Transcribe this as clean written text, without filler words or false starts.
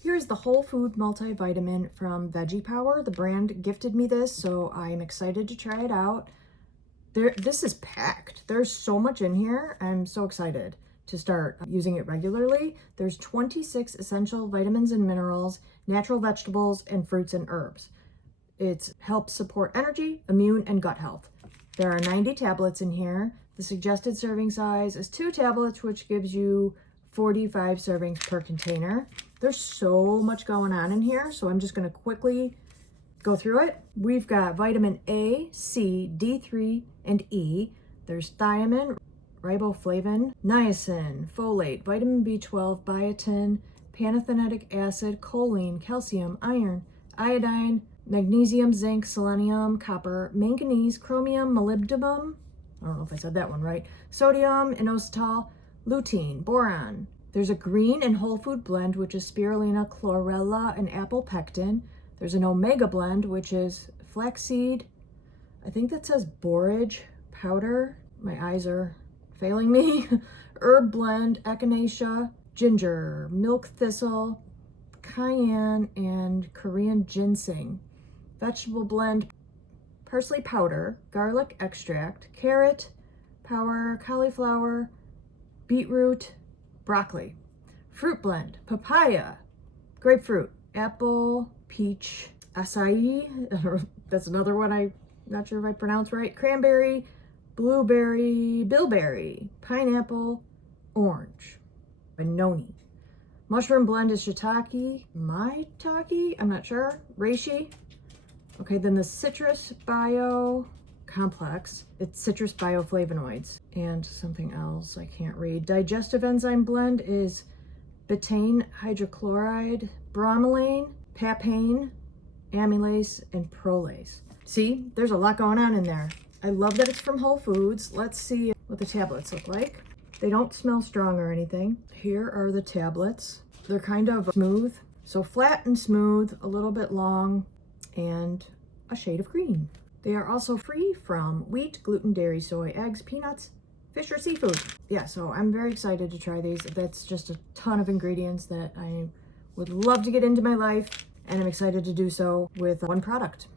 Here's the whole food multivitamin from Veggie Power. The brand gifted me this, so I'm excited to try it out. This is packed. There's so much in here. I'm so excited to start using it regularly. There's 26 essential vitamins and minerals, natural vegetables, and fruits and herbs. It helps support energy, immune, and gut health. There are 90 tablets in here. The suggested serving size is 2 tablets, which gives you 45 servings per container. There's so much going on in here, so I'm just going to quickly go through it. We've got vitamin A, C, D3, and E. There's thiamine, riboflavin, niacin, folate, vitamin B12, biotin, pantothenic acid, choline, calcium, iron, iodine, magnesium, zinc, selenium, copper, manganese, chromium, molybdenum, I don't know if I said that one right, sodium, inositol, lutein, boron. There's a green and whole food blend, which is spirulina, chlorella, and apple pectin. There's an omega blend, which is flaxseed, I think that says borage powder. My eyes are failing me. Herb blend, echinacea, ginger, milk thistle, cayenne, and Korean ginseng. Vegetable blend, parsley powder, garlic extract, carrot power, cauliflower, beetroot, broccoli. Fruit blend, papaya, grapefruit, apple, peach, acai, that's another one I'm not sure if I pronounced right, cranberry, blueberry, bilberry, pineapple, orange, and noni. Mushroom blend is shiitake, maitake, I'm not sure, reishi. Okay, then the citrus bio complex, it's citrus bioflavonoids and something else I can't read. Digestive enzyme blend is betaine hydrochloride, bromelain, papain, amylase, and prolase. See, there's a lot going on in there. I love that it's from Whole Foods. Let's see what the tablets look like. They don't smell strong or anything. Here are the tablets. They're kind of smooth, so flat and smooth, a little bit long, and a shade of green. They are also free from wheat, gluten, dairy, soy, eggs, peanuts, fish, or seafood. Yeah, so I'm very excited to try these. That's just a ton of ingredients that I would love to get into my life, and I'm excited to do so with one product.